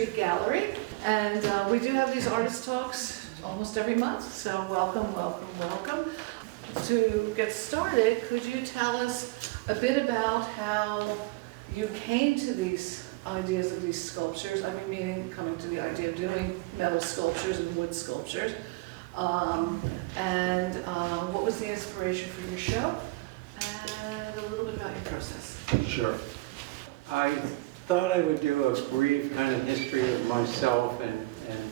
Street Gallery. And we do have these artist talks almost every month, so welcome, welcome, welcome. To get started, could you tell us a bit about how you came to these ideas of these sculptures? I mean, meaning coming to the idea of doing metal sculptures and wood sculptures. What was the inspiration for your show? And a little bit about your process. Sure. I thought I would do a brief kind of history of myself and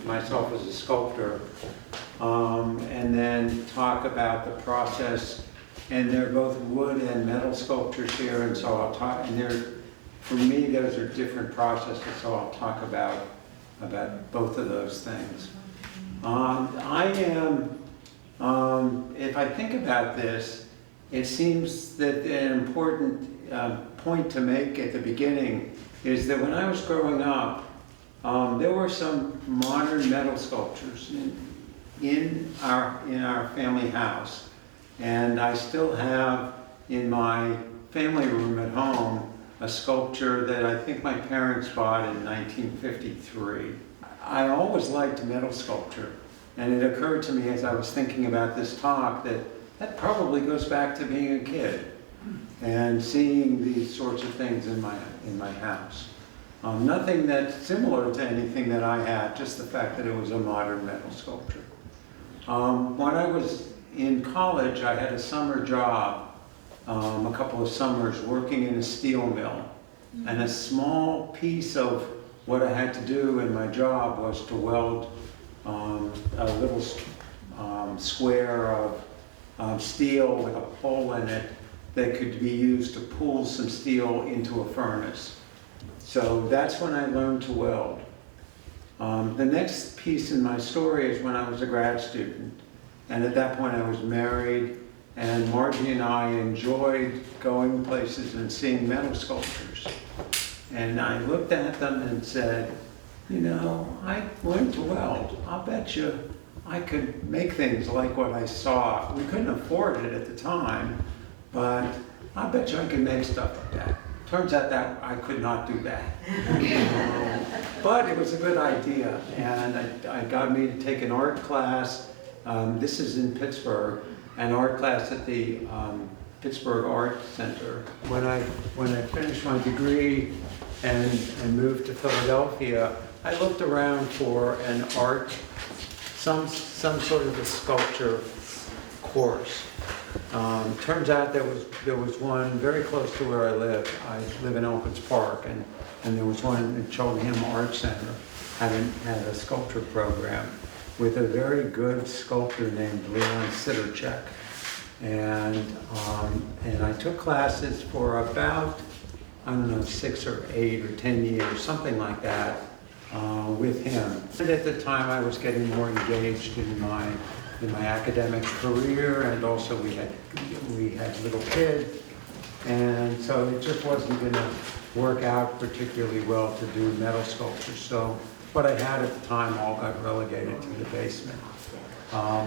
myself as a sculptor, and then talk about the process. And they're both wood and metal sculptures here, and so I'll talk. And for me, those are different processes, so I'll talk about both of those things. If I think about this, it seems that an important point to make at the beginning is that when I was growing up, there were some modern metal sculptures in our family house, and I still have in my family room at home a sculpture that I think my parents bought in 1953. I always liked metal sculpture, and it occurred to me as I was thinking about this talk that probably goes back to being a kid and seeing these sorts of things in my house. Nothing that's similar to anything that I had, just the fact that it was a modern metal sculpture. When I was in college, I had a summer job, a couple of summers working in a steel mill, and a small piece of what I had to do in my job was to weld a little square of steel with a hole in it that could be used to pull some steel into a furnace. So that's when I learned to weld. The next piece in my story is when I was a grad student, and at that point I was married, and Margie and I enjoyed going places and seeing metal sculptures. And I looked at them and said, you know, I learned to weld. I'll bet you I could make things like what I saw. We couldn't afford it at the time, but I bet you I could make stuff like that. Turns out that I could not do that. But it was a good idea, and it got me to take an art class. This is in Pittsburgh, an art class at the Pittsburgh Art Center. When I finished my degree and moved to Philadelphia, I looked around for an art, some sort of a sculpture course. Turns out there was one very close to where I live. I live in Elkins Park, and there was one in Cheltenham Art Center had a sculpture program with a very good sculptor named Leon Sidorchek. And I took classes for about, I don't know, 6 or 8 or 10 years, something like that, with him. And at the time I was getting more engaged in my academic career, and also we had little kids, and so it just wasn't going to work out particularly well to do metal sculpture. So what I had at the time all got relegated to the basement.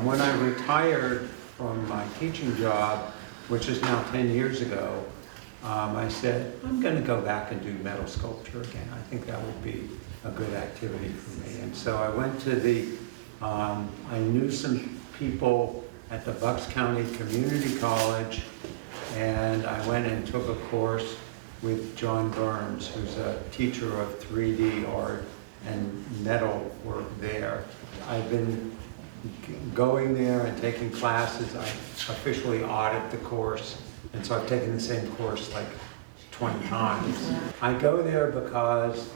When I retired from my teaching job, which is now 10 years ago, I said, I'm going to go back and do metal sculpture again. I think that would be a good activity for me. And so I went to I knew some people at the Bucks County Community College, and I went and took a course with John Burns, who's a teacher of 3D art and metal work there. I've been going there and taking classes. I officially audit the course, and so I've taken the same course like 20 times. I go there because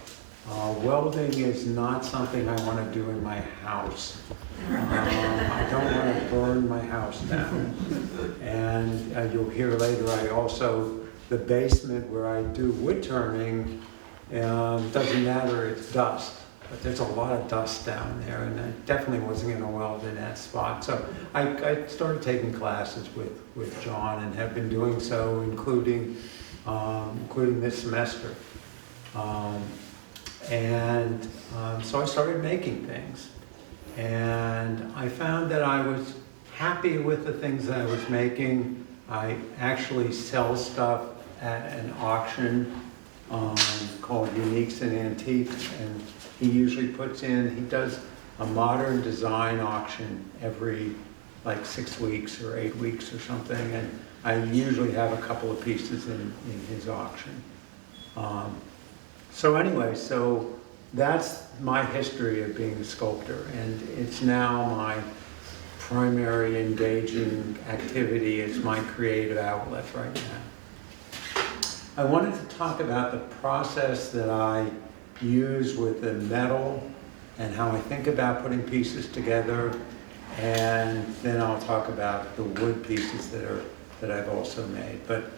welding is not something I want to do in my house. I don't want to burn my house down. And you'll hear later, the basement where I do wood turning, doesn't matter, it's dust. But there's a lot of dust down there, and I definitely wasn't going to weld in that spot. So I started taking classes with John, and have been doing so, including this semester. So I started making things. And I found that I was happy with the things that I was making. I actually sell stuff at an auction called Uniques and Antiques, and he does a modern design auction every like 6 weeks or 8 weeks or something, and I usually have a couple of pieces in his auction. So anyway, so that's my history of being a sculptor, and it's now my primary engaging activity. It's my creative outlet right now. I wanted to talk about the process that I use with the metal and how I think about putting pieces together, and then I'll talk about the wood pieces that I've also made. But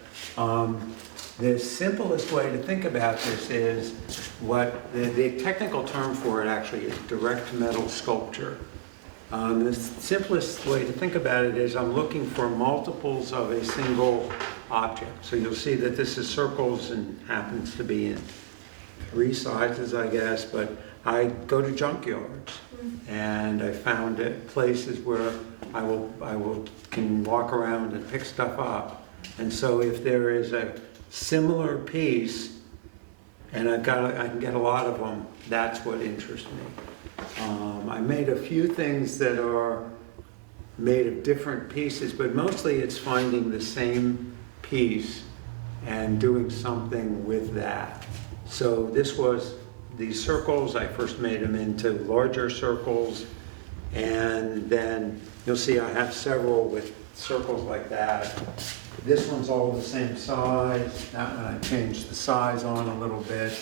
the simplest way to think about this is what the technical term for it actually is direct metal sculpture. The simplest way to think about it is I'm looking for multiples of a single object. So you'll see that this is circles and happens to be in 3 sizes, I guess, but I go to junkyards and I found places where I can walk around and pick stuff up. And so if there is a similar piece and I can get a lot of them, that's what interests me. I made a few things that are made of different pieces, but mostly it's finding the same piece and doing something with that. So this was these circles. I first made them into larger circles, and then you'll see I have several with circles like that. This one's all the same size. That one I changed the size on a little bit,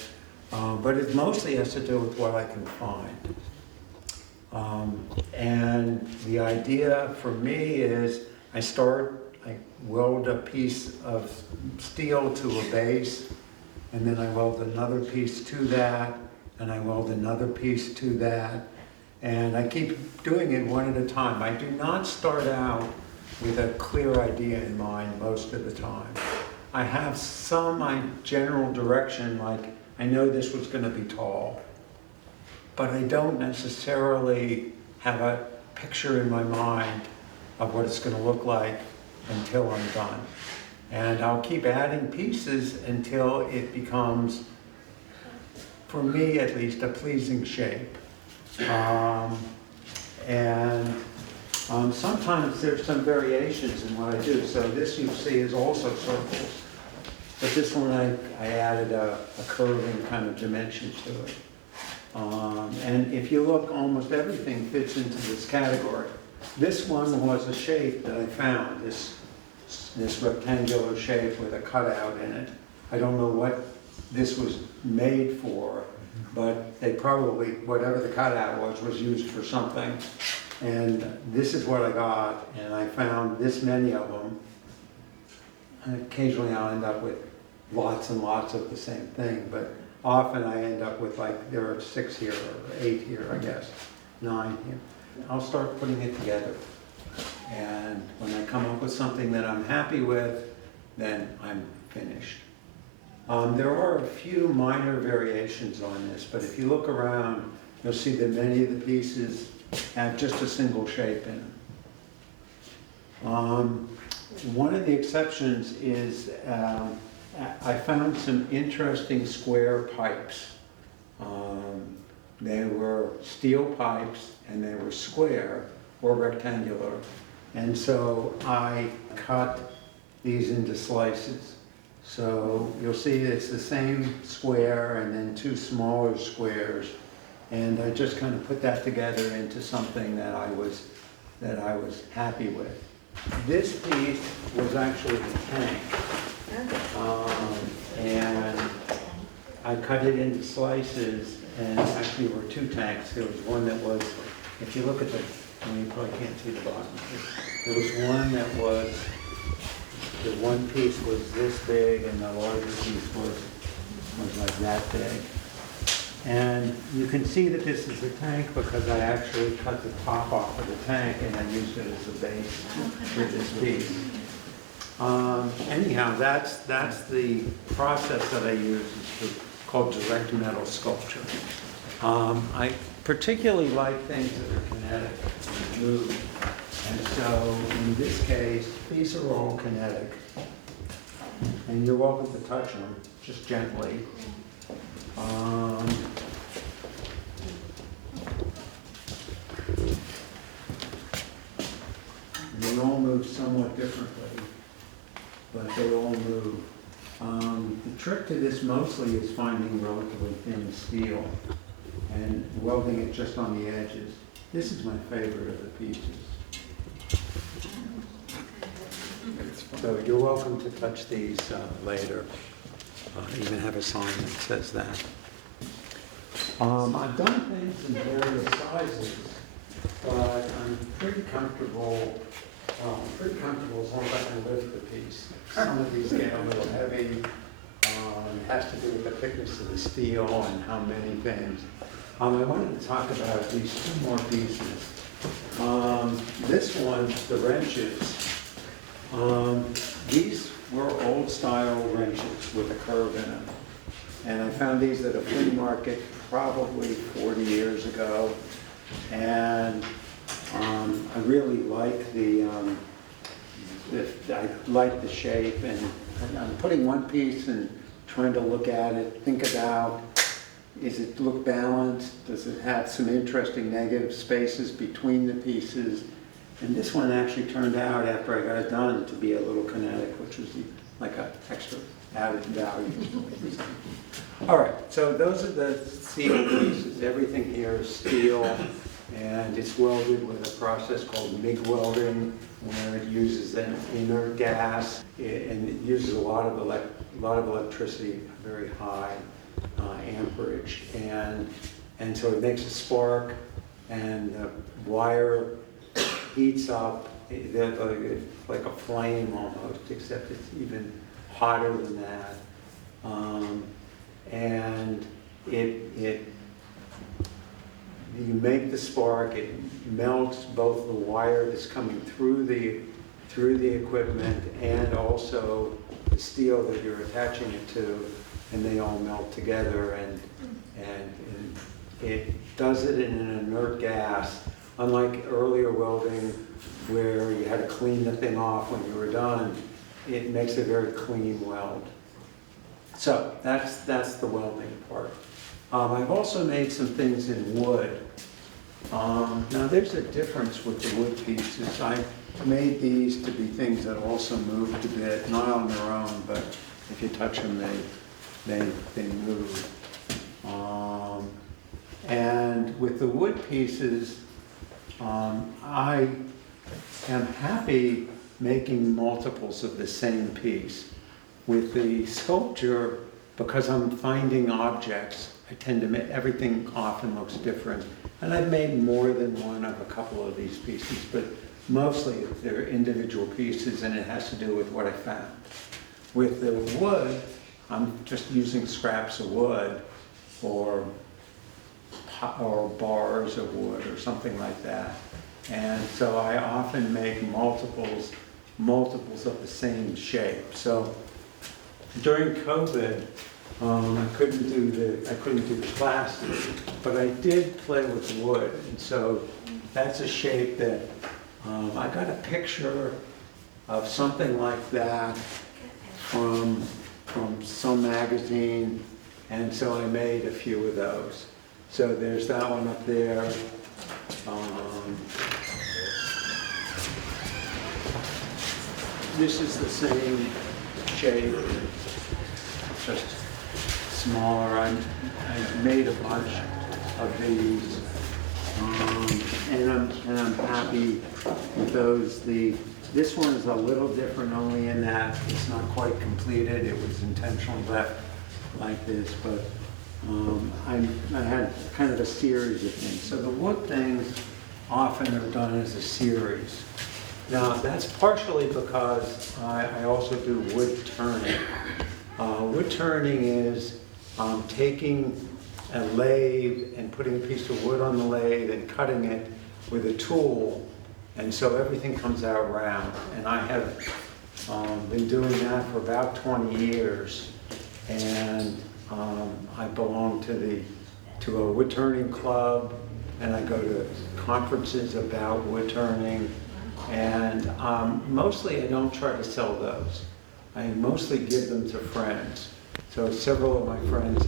but it mostly has to do with what I can find. And the idea for me is I weld a piece of steel to a base, and then I weld another piece to that, and I weld another piece to that, and I keep doing it one at a time. I do not start out with a clear idea in mind most of the time. I have some general direction, like I know this was going to be tall, but I don't necessarily have a picture in my mind of what it's going to look like until I'm done. And I'll keep adding pieces until it becomes, for me at least, a pleasing shape. Sometimes there's some variations in what I do. So this you see is also circles, but this one I added a curving kind of dimension to it. And if you look, almost everything fits into this category. This one was a shape that I found, this rectangular shape with a cutout in it. I don't know what this was made for, but they probably, whatever the cutout was used for something. And this is what I got, and I found this many of them. And occasionally I'll end up with lots and lots of the same thing, but often I end up with there are 6 here, or 8 here, I guess, 9 here. I'll start putting it together. And when I come up with something that I'm happy with, then I'm finished. There are a few minor variations on this, but if you look around, you'll see that many of the pieces have just a single shape in them. One of the exceptions is I found some interesting square pipes. They were steel pipes and they were square or rectangular. And so I cut these into slices. So you'll see it's the same square and then 2 smaller squares. And I just kind of put that together into something that I was happy with. This piece was actually a tank. And I cut it into slices, and actually there were 2 tanks. There was one that was, if you look at well, you probably can't see the bottom. There was one that was, the one piece was this big, and the larger piece was like that big. And you can see that this is a tank because I actually cut the top off of the tank and I used it as a base for this piece. Anyhow, that's the process that I use. It's called direct metal sculpture. I particularly like things that are kinetic, move. And so in this case, these are all kinetic. And you're welcome to touch them. just gently. They all move somewhat differently, but they all move. The trick to this mostly is finding relatively thin steel and welding it just on the edges. This is my favorite of the pieces. So you're welcome to touch these later. I even have a sign that says that. I've done things in various sizes, but I'm pretty comfortable. Pretty comfortable as long as I can lift the piece. Some of these get a little heavy. It has to do with the thickness of the steel and how many things. I wanted to talk about these two more pieces. This one, the wrenches. These were old style wrenches with a curve in them. And I found these at a flea market probably 40 years ago. And I really like the shape, and I'm putting one piece and trying to look at it, think about, is it look balanced? Does it have some interesting negative spaces between the pieces? And this one actually turned out, after I got it done, to be a little kinetic, which was like an extra added value. All right, so those are the steel pieces. Everything here is steel, and it's welded with a process called MIG welding, where it uses an inert gas, and it uses a lot of electricity, very high amperage, and so it makes a spark, and the wire heats up like a flame almost, except it's even hotter than that, and you make the spark, it melts both the wire that's coming through the equipment and also the steel that you're attaching it to, and they all melt together, and it does it in an inert gas, unlike earlier welding where you had to clean the thing off when you were done. It makes a very clean weld. So that's the welding part. I've also made some things in wood. Now there's a difference with the wood pieces. I made these to be things that also moved a bit, not on their own, but if you touch them, they move. And with the wood pieces, I am happy making multiples of the same piece. With the sculpture, because I'm finding objects, I tend to make, everything often looks different. And I've made more than one of a couple of these pieces, but mostly they're individual pieces, and it has to do with what I found. With the wood, I'm just using scraps of wood or bars of wood or something like that. And so I often make multiples of the same shape. So during COVID, I couldn't do the plastic, but I did play with wood, and so that's a shape that I got a picture of something like that from some magazine, and so I made a few of those. So there's that one up there. This is the same shape, just smaller. I made a bunch of these, and I'm happy with those. This one is a little different, only in that it's not quite completed. It was intentionally left like this, but I had kind of a series of things. So the wood things often are done as a series. Now that's partially because I also do wood turning. Wood turning is taking a lathe and putting a piece of wood on the lathe and cutting it with a tool, and so everything comes out round. And I have been doing that for about 20 years, and I belong to a wood turning club, and I go to conferences about wood turning, and mostly I don't try to sell those. I mostly give them to friends. So several of my friends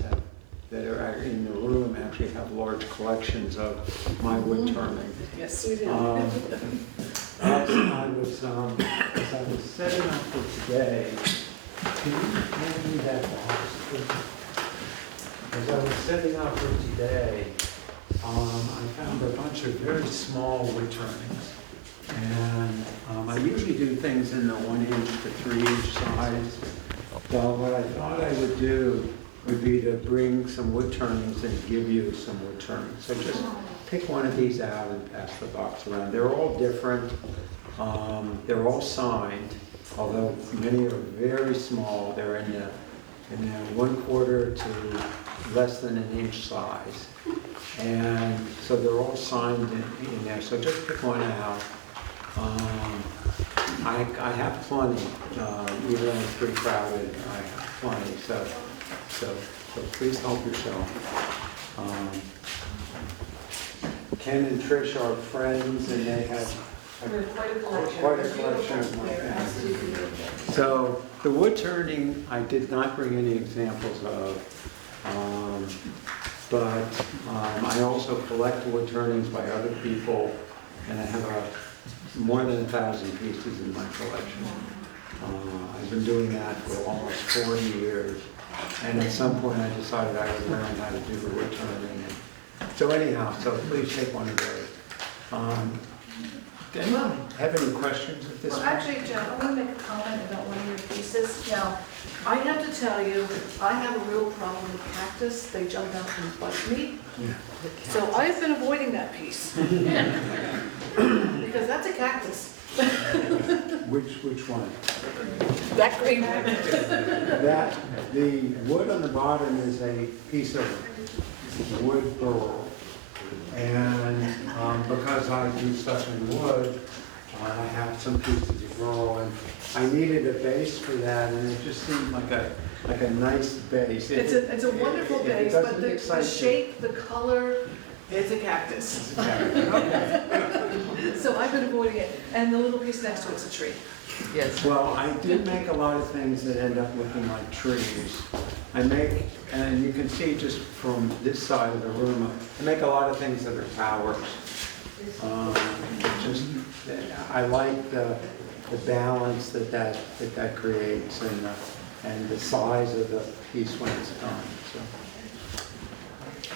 that are in the room actually have large collections of my wood turning. Yes, we do. As I was setting up for today, can you hand me that box, please? As I was setting up for today, I found a bunch of very small wood turnings. And I usually do things in the 1 inch to 3 inch size. So what I thought I would do would be to bring some wood turnings and give you some wood turnings. So just pick one of these out and pass the box around. They're all different. They're all signed, although many are very small. They're in the 1/4 to less than 1 inch size. And so they're all signed in there. So just pick one out. I have plenty, even though it's pretty crowded, I have plenty, so please help yourself. Ken and Trish are friends, and they have quite a collection of my things. So the wood turning, I did not bring any examples of, but I also collect wood turnings by other people, and I have more than 1,000 pieces in my collection. I've been doing that for almost 40 years, and at some point I decided I would learn how to do the wood turning. So anyhow, so please take one of those. Do anyone have any questions at this Well, point? actually, Jen, I want to make a comment about one of your pieces. Now, I have to tell you, I have a real problem with cactus. They jump out and bite me. Yeah. So I've been avoiding that piece. Because that's a cactus. Which one? That green one. That, the wood on the bottom is a piece of wood burl. And because I do stuff in wood, I have some pieces of burl, and I needed a base for that, and it just seemed like a nice base. It's a wonderful base, but the excite you. shape, the color, it's a cactus. So I've been avoiding it. And the little piece next to it's a tree. Yes. Well, I do make a lot of things that end up looking like trees. I make, and you can see just from this side of the room, I make a lot of things that are towers. Just, I like the balance that creates, and the size of the piece when it's done. So,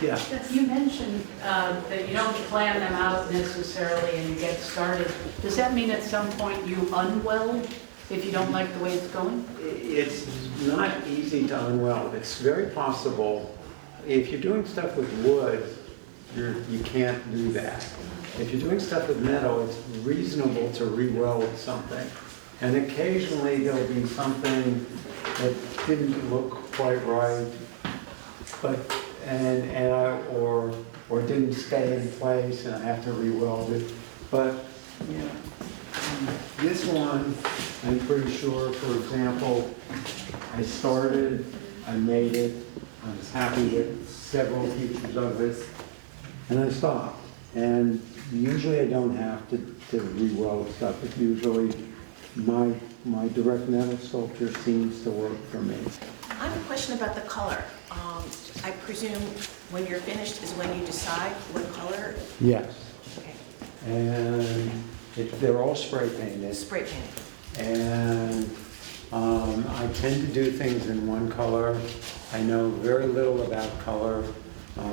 yeah. You mentioned that you don't plan them out necessarily and you get started. Does that mean at some point you unweld if you don't like the way it's going? It's not easy to unweld. It's very possible. If you're doing stuff with wood, you can't do that. If you're doing stuff with metal, it's reasonable to re-weld something. And occasionally there'll be something that didn't look quite right, but or didn't stay in place, and I have to re-weld it. But this one, I'm pretty sure. For example, I started, I made it, I was happy with several features of it, and I stopped. And usually I don't have to re-weld stuff. It's usually my direct metal sculpture seems to work for me. I have a question about the color. I presume when you're finished is when you decide what color? Yes. Okay. And they're all spray painted. Spray painting. And I tend to do things in one color. I know very little about color.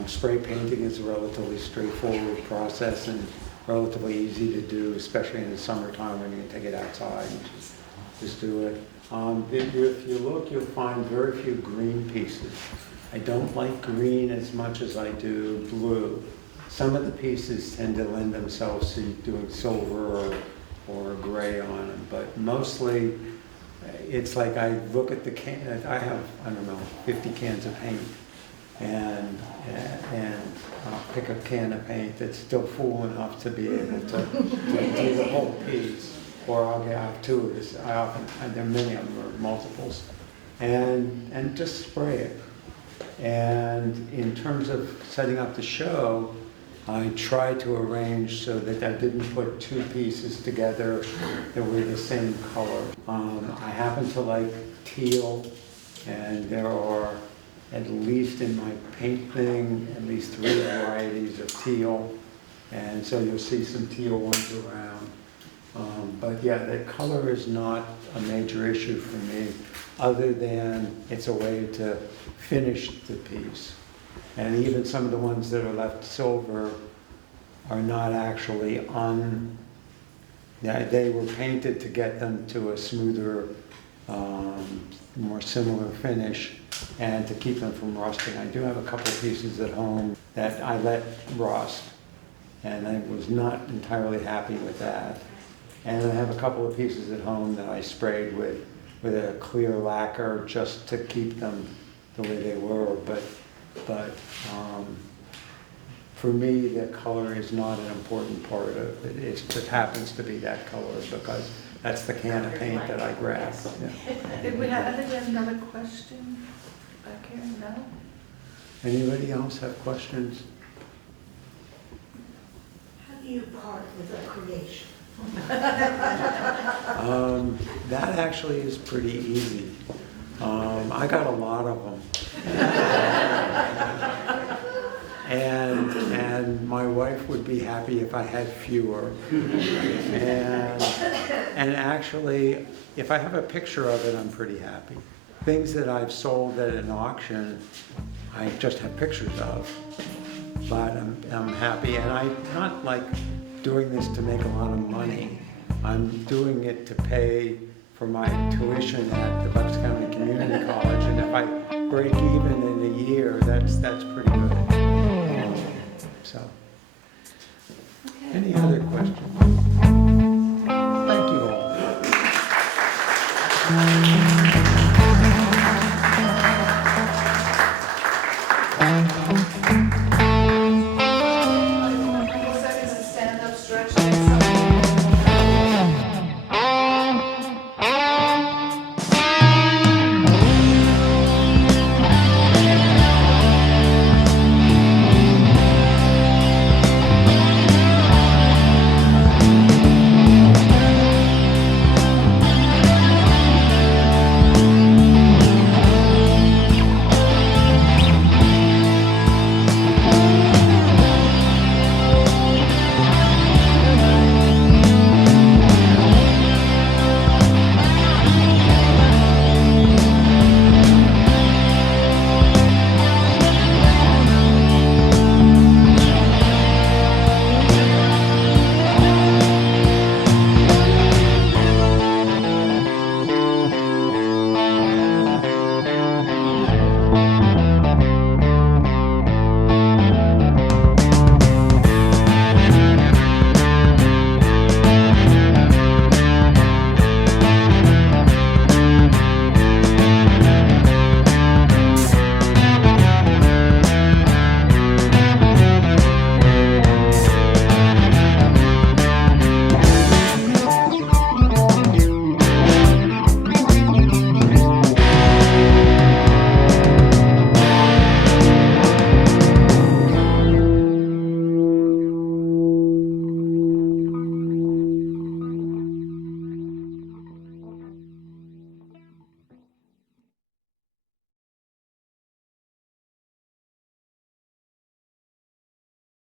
Spray painting is a relatively straightforward process and relatively easy to do, especially in the summertime when you can take it outside and just do it. If you look, you'll find very few green pieces. I don't like green as much as I do blue. Some of the pieces tend to lend themselves to doing silver or gray on them, but mostly it's like I look at the can. I have, I don't know, 50 cans of paint, and I'll pick a can of paint that's still full enough to be able to do the whole piece. Or I'll have two of this. There are many of them, or multiples, and just spray it. And in terms of setting up the show, I tried to arrange so that I didn't put two pieces together that were the same color. I happen to like teal And there are, at least in my paint thing, at least 3 varieties of teal. And so you'll see some teal ones around. But yeah, the color is not a major issue for me, other than it's a way to finish the piece. And even some of the ones that are left silver are not actually they were painted to get them to a smoother, more similar finish and to keep them from rusting. I do have a couple pieces at home that I let rust, and I was not entirely happy with that. And I have a couple of pieces at home that I sprayed with a clear lacquer just to keep them the way they were. But for me, the color is not an important part of it. It just happens to be that color because that's the can of paint that I grabbed. Yeah. I think we have another question back here, no? Anybody else have questions? How do you part with recreation? That actually is pretty easy. I got a lot of them. And my wife would be happy if I had fewer. And actually, if I have a picture of it, I'm pretty happy. Things that I've sold at an auction, I just have pictures of. But I'm happy, and I'm not like doing this to make a lot of money. I'm doing it to pay for my tuition at the Bucks County Community College, and if I break even in a year, that's pretty good. So, any other questions? Thank you all.